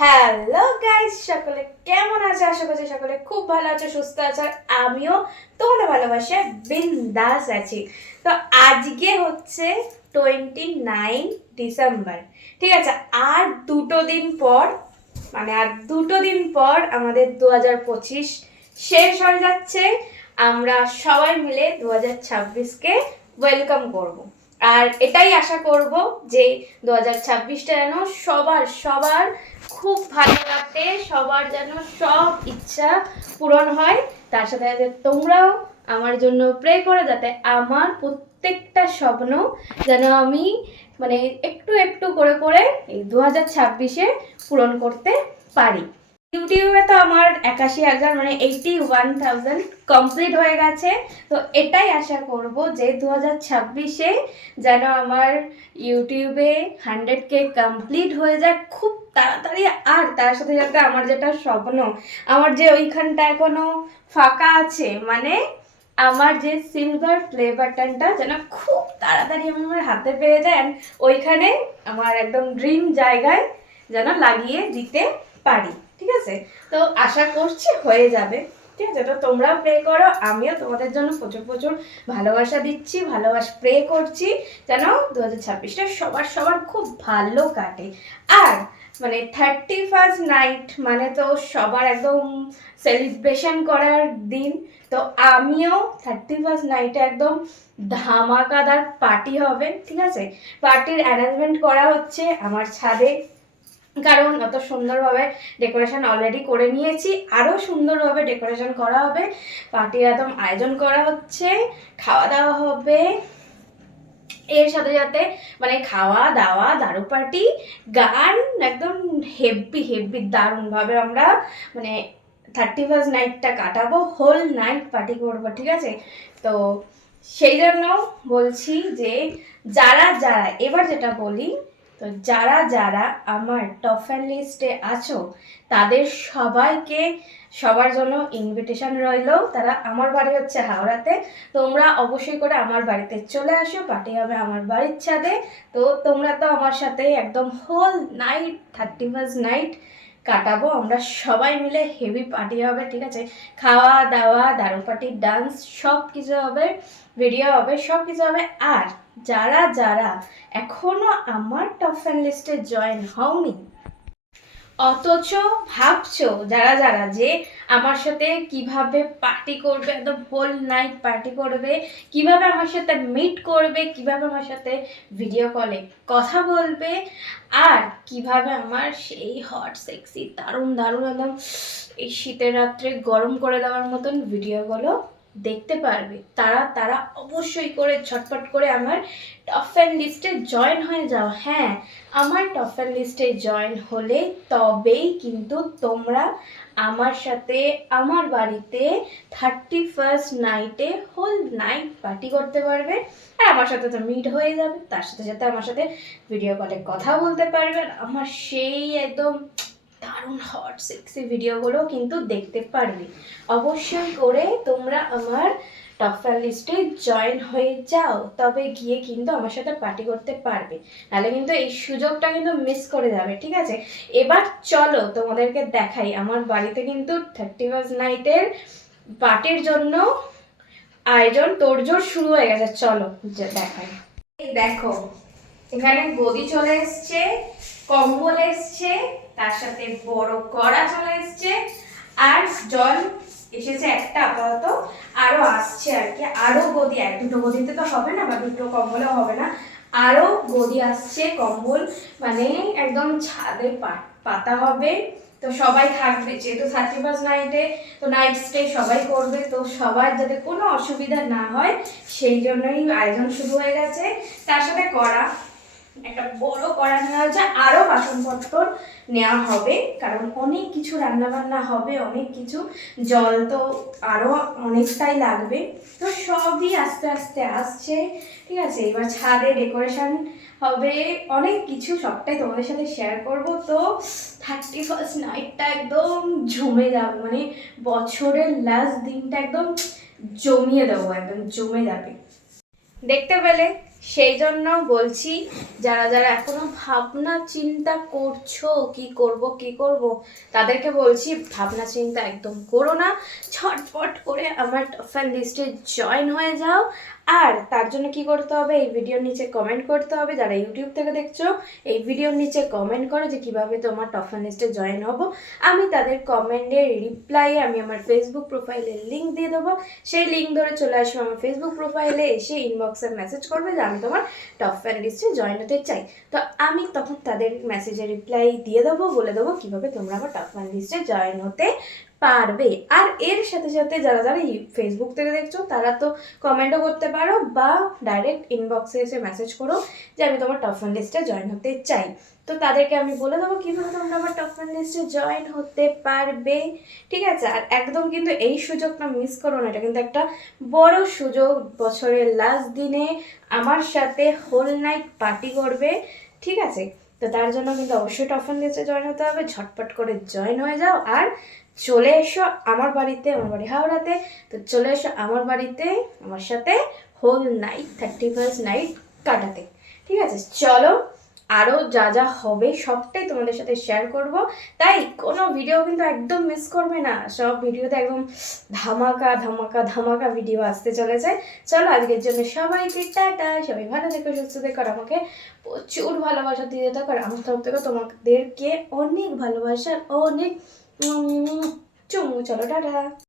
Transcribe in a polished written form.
Hello guys, সকলে কেমন আছে? আশা করছি সকলে খুব ভালো আছে, সুস্থ আছে। আর আমিও তোমাদের ভালোবাসায় বিন্দাস আছি। তো আজকে হচ্ছে 29 ডিসেম্বর, ঠিক আছে? আর দুটো দিন পর, আমাদের 2025 শেষ হয়ে যাচ্ছে। আমরা সবাই মিলে 2026কে ওয়েলকাম করব। আর এটাই আশা করব যে 2026টা যেন সবার সবার খুব ভালো কাটে, সবার যেন সব ইচ্ছা পূরণ হয়। তার সাথে সাথে তোমরাও আমার জন্য প্রে করে, যাতে আমার প্রত্যেকটা স্বপ্ন যেন আমি একটু একটু করে করে এই 2026-এ পূরণ করতে পারি। ইউটিউবে তো আমার 81,000 81,000 কমপ্লিট হয়ে গেছে। তো এটাই আশা করব যে 2026-এ যেন আমার ইউটিউবে 100K কমপ্লিট হয়ে যায় খুব তাড়াতাড়ি। আর তার সাথে সাথে আমার যেটা স্বপ্ন, আমার যে ওইখানটা এখনো ফাঁকা আছে, আমার যে সিলভার প্লে বাটনটা যেন খুব তাড়াতাড়ি আমি আমার হাতে পেয়ে যাই, ওইখানে আমার একদম ড্রিম জায়গায় যেন লাগিয়ে দিতে পারি, ঠিক আছে? তো আশা করছি হয়ে যাবে, ঠিক আছে? তো তোমরাও প্রে করো, আমিও তোমাদের জন্য প্রচুর প্রচুর ভালোবাসা দিচ্ছি, প্রে করছি যেন 2026টা সবার সবার খুব ভালো কাটে। আর 31st নাইট তো সবার একদম সেলিব্রেশন করার দিন। তো আমিও 31st নাইটে একদম ধামাকাদার পার্টি হবে, ঠিক আছে? পার্টির অ্যারেঞ্জমেন্ট করা হচ্ছে আমার ছাদে, কারণ অত সুন্দরভাবে ডেকোরেশন অলরেডি করে নিয়েছি, আরও সুন্দরভাবে ডেকোরেশন করা হবে। পার্টির একদম আয়োজন করা হচ্ছে, খাওয়া দাওয়া হবে, এর সাথে সাথে খাওয়া দাওয়া, দারু পার্টি, গান, একদম হেভি হেভি দারুণভাবে আমরা 31st নাইটটা কাটাবো, হোল নাইট পার্টি করবো, ঠিক আছে? তো সেই জন্য বলছি যে যারা যারা, এবার যেটা বলি, তো যারা যারা আমার টপ ফ্যান লিস্টে আছো তাদের সবাইকে, সবার জন্য ইনভিটেশন রইল। তারা, আমার বাড়ি হচ্ছে হাওড়াতে, তোমরা অবশ্যই করে আমার বাড়িতে চলে আসো, পার্টি হবে আমার বাড়ির ছাদে। তো তোমরা তো আমার সাথে একদম হোল নাইট 31st নাইট কাটাবো আমরা সবাই মিলে, হেভি পার্টি হবে, ঠিক আছে? খাওয়া দাওয়া, দারু পার্টি, ডান্স, সব কিছু হবে, ভিডিও হবে, সব কিছু হবে। আর যারা যারা এখনো আমার টপ ফ্যান লিস্টে জয়েন হওনি, অথচ ভাবছো যারা যারা যে আমার সাথে কিভাবে পার্টি করবে, একদম হোল নাইট পার্টি করবে, কিভাবে আমার সাথে মিট করবে, কিভাবে আমার সাথে ভিডিও কলে কথা বলবে, আর কিভাবে আমার সেই হট সেক্সি দারুণ দারুণ একদম এই শীতের রাত্রে গরম করে দেওয়ার মতন ভিডিওগুলো দেখতে পারবে, তারা তারা অবশ্যই করে ঝটপট করে আমার টপ ফ্যান লিস্টে জয়েন হয়ে যাও। হ্যাঁ, আমার টপ ফ্যান লিস্টে জয়েন হলে তবেই কিন্তু তোমরা আমার সাথে আমার বাড়িতে 31st নাইটে হোল নাইট পার্টি করতে পারবে। আর আমার সাথে তো মিট হয়ে যাবে, তার সাথে সাথে আমার সাথে ভিডিও কলে কথা বলতে পারবে, আর আমার সেই একদম দারুণ হট সেক্সি ভিডিওগুলো কিন্তু দেখতে পারবে। অবশ্যই করে তোমরা আমার টপ ফ্যান লিস্টে জয়েন হয়ে যাও, তবে গিয়ে কিন্তু আমার সাথে পার্টি করতে পারবে, নাহলে কিন্তু এই সুযোগটা কিন্তু মিস করে যাবে, ঠিক আছে? এবার চলো তোমাদেরকে দেখাই, আমার বাড়িতে কিন্তু 31st নাইটের পার্টির জন্য আয়োজন তোড়জোড় শুরু হয়ে গেছে। চলো দেখাই। দেখো, এখানে গদি চলে এসছে, কম্বল এসছে, তার সাথে বড় কড়া চলে এসছে, আর জল এসেছে একটা আপাতত, আরো আসছে আর কি। আরো গদি, এক দুটো গদিতে তো হবে না, বা দুটো কম্বলেও হবে না, আরো গদি আসছে, কম্বল, একদম ছাদে পাতা হবে। তো সবাই থাকবে, যেহেতু 31st নাইটে তো নাইট স্টে সবাই করবে, তো সবার যাতে কোনো অসুবিধা না হয় সেই জন্যই আয়োজন শুরু হয়ে গেছে। তার সাথে কড়া, একটা বড় কড়া নেওয়া হচ্ছে, আরও বাসনপত্র নেওয়া হবে, কারণ অনেক কিছু রান্নাবান্না হবে, অনেক কিছু, জল তো আরও অনেকটাই লাগবে। তো সবই আস্তে আস্তে আসছে, ঠিক আছে? এবার ছাদে ডেকোরেশন হবে, অনেক কিছু, সবটাই তোমাদের সাথে শেয়ার করব। তো 31st নাইটটা একদম জমে যাবে, বছরের লাস্ট দিনটা একদম জমিয়ে দেবো, একদম জমে যাবে। দেখতে পেলে সেই জন্য বলছি, যারা যারা এখনো ভাবনা চিন্তা করছো কি করব তাদেরকে বলছি ভাবনা চিন্তা একদম করো না, ঝটপট করে আমার টপ ফ্যান লিস্টে জয়েন হয়ে যাও। আর তার জন্য কি করতে হবে, এই ভিডিওর নিচে কমেন্ট করতে হবে। যারা ইউটিউব থেকে দেখছো এই ভিডিওর নিচে কমেন্ট করো যে কিভাবে তোমার টপ ফ্যান লিস্টে জয়েন হবো। আমি তাদের কমেন্টের রিপ্লাই আমি আমার ফেসবুক প্রোফাইলে লিঙ্ক দিয়ে দেবো। সেই লিঙ্ক ধরে চলে আসবে আমার ফেসবুক প্রোফাইলে, এসে ইনবক্সে মেসেজ করবে যে আমি তোমার টপ ফ্যান লিস্টে জয়েন হতে চাই। তো আমি তখন তাদের মেসেজের রিপ্লাই দিয়ে দেবো, বলে দেবো কিভাবে তোমরা আমার টপ ফ্যান লিস্টে জয়েন হতে পারবে। আর এর সাথে সাথে যারা যারা ফেসবুক থেকে দেখছো তারা তো কমেন্টও করতে পারো বা ডাইরেক্ট ইনবক্সে এসে মেসেজ করো যে আমি তোমার টপ ফ্যান লিস্টে জয়েন হতে চাই। তো তাদেরকে আমি বলে দেবো কীভাবে তোমরা আমার টপ ফ্যান লিস্টে জয়েন হতে পারবে। ঠিক আছে, আর একদম কিন্তু এই সুযোগটা মিস করো না, এটা কিন্তু একটা বড় সুযোগ। বছরের লাস্ট দিনে আমার সাথে হোল নাইট পার্টি করবে, ঠিক আছে? তো তার জন্য কিন্তু অবশ্যই টপ ফ্যান লিস্টে জয়েন হতে হবে, ঝটপট করে জয়েন হয়ে যাও। আর চলে এসো আমার বাড়িতে, আমার বাড়ি হাওড়াতে। তো চলে এসো আমার বাড়িতে আমার সাথে হোল নাইট 31st নাইট কাটাতে, ঠিক আছে? চলো, আরও যা যা হবে সবটাই তোমাদের সাথে শেয়ার করব, তাই কোনো ভিডিও কিন্তু একদম মিস করবে না। সব ভিডিওতে একদম ধামাকা ধামাকা ধামাকা ভিডিও আসতে চলেছে। চলো আজকের জন্য সবাইকে টাটা, সবাই ভালো থেকো, সুস্থ থেকো, আর আমাকে প্রচুর ভালোবাসা দিয়ে থাকো। আর আমার তরফ থেকে তোমাদেরকে অনেক ভালোবাসা, অনেক চুমু। চলো টাটা।